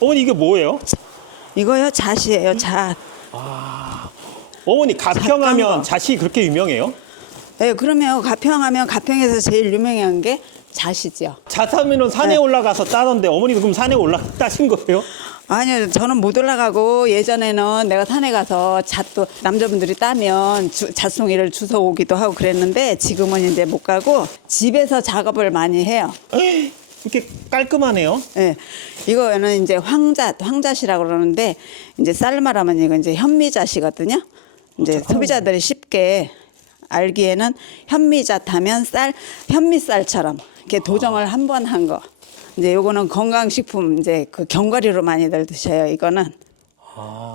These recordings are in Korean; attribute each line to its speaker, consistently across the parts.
Speaker 1: 어머니 이게 뭐예요?
Speaker 2: 이거요 잣이에요 잣.
Speaker 1: 어머니 가평하면
Speaker 2: 잠깐만.
Speaker 1: 잣이 그렇게 유명해요?
Speaker 2: 네, 그러면 가평하면 가평에서 제일 유명한 게 잣이죠.
Speaker 1: 잣하면은 산에
Speaker 2: 네.
Speaker 1: 올라가서 따던데 어머니도 그럼 산에 올라 따신 거예요?
Speaker 2: 아니요, 저는 못 올라가고 예전에는 내가 산에 가서 잣도 남자분들이 따면 주, 잣송이를 주워 오기도 하고 그랬는데 지금은 이제 못 가고 집에서 작업을 많이 해요.
Speaker 1: 이렇게 깔끔하네요.
Speaker 2: 예. 이거는 이제 황잣, 황잣이라고 그러는데 이제 쌀말하면 이거 이제 현미잣이거든요. 이제 소비자들이 쉽게 알기에는 현미잣 하면 쌀, 현미쌀처럼 이렇게 도정을 한 번 한 거. 이제 요거는 건강식품 이제 그 견과류로 많이들 드셔요. 이거는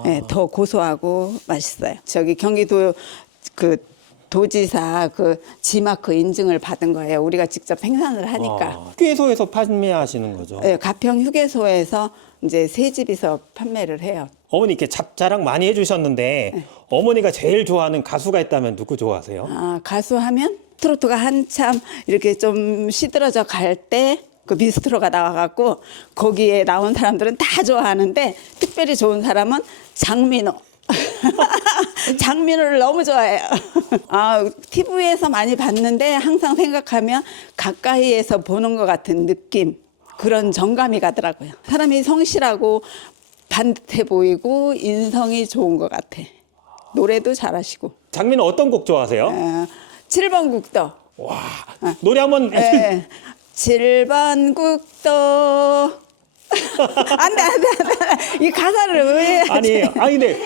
Speaker 2: 예, 더 고소하고 맛있어요. 저기 경기도 그 도지사 그 지마크 인증을 받은 거예요. 우리가 직접 생산을 하니까.
Speaker 1: 아, 휴게소에서 판매하시는 거죠.
Speaker 2: 네, 가평 휴게소에서 이제 새 집에서 판매를 해요.
Speaker 1: 어머니 이렇게 잣 자랑 많이 해주셨는데
Speaker 2: 네.
Speaker 1: 어머니가 제일 좋아하는 가수가 있다면 누구 좋아하세요?
Speaker 2: 아, 가수하면 트로트가 한참 이렇게 좀 시들어져 갈 때그 비스트로가 나와갖고 거기에 나온 사람들은 다 좋아하는데 특별히 좋은 사람은 장민호. 장민호를 너무 좋아해요. 아, TV에서 많이 봤는데 항상 생각하면 가까이에서 보는 것 같은 느낌. 그런 정감이 가더라고요. 사람이 성실하고 반듯해 보이고 인성이 좋은 것 같아. 노래도 잘하시고.
Speaker 1: 장민은 어떤 곡 좋아하세요?
Speaker 2: 어, 7번 국도.
Speaker 1: 와 노래 한번
Speaker 2: 예. 7번 국도. 안 돼, 안 돼, 안 돼. 이 가사를 왜.
Speaker 1: 아니 아니 근데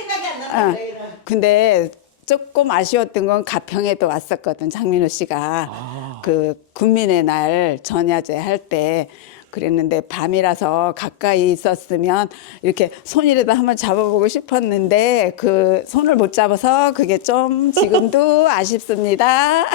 Speaker 2: 어. 근데 조금 아쉬웠던 건 가평에도 왔었거든, 장민호 씨가. 그 국민의 날 전야제 할 때. 그랬는데 밤이라서 가까이 있었으면 이렇게 손이라도 한번 잡아보고 싶었는데 그 손을 못 잡아서 그게 좀 지금도 아쉽습니다.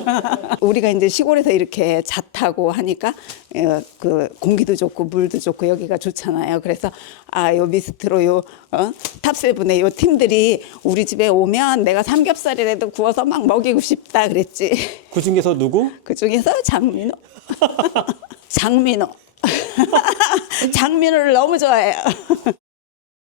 Speaker 2: 우리가 이제 시골에서 이렇게 잣하고 하니까 어, 그 공기도 좋고 물도 좋고 여기가 좋잖아요. 그래서 아 요 미스트로 요 어? 탑세븐의 요 팀들이 우리 집에 오면 내가 삼겹살이라도 구워서 막 먹이고 싶다 그랬지.
Speaker 1: 그 중에서 누구?
Speaker 2: 그 중에서 장민호. 장민호. 장민호를 너무 좋아해요.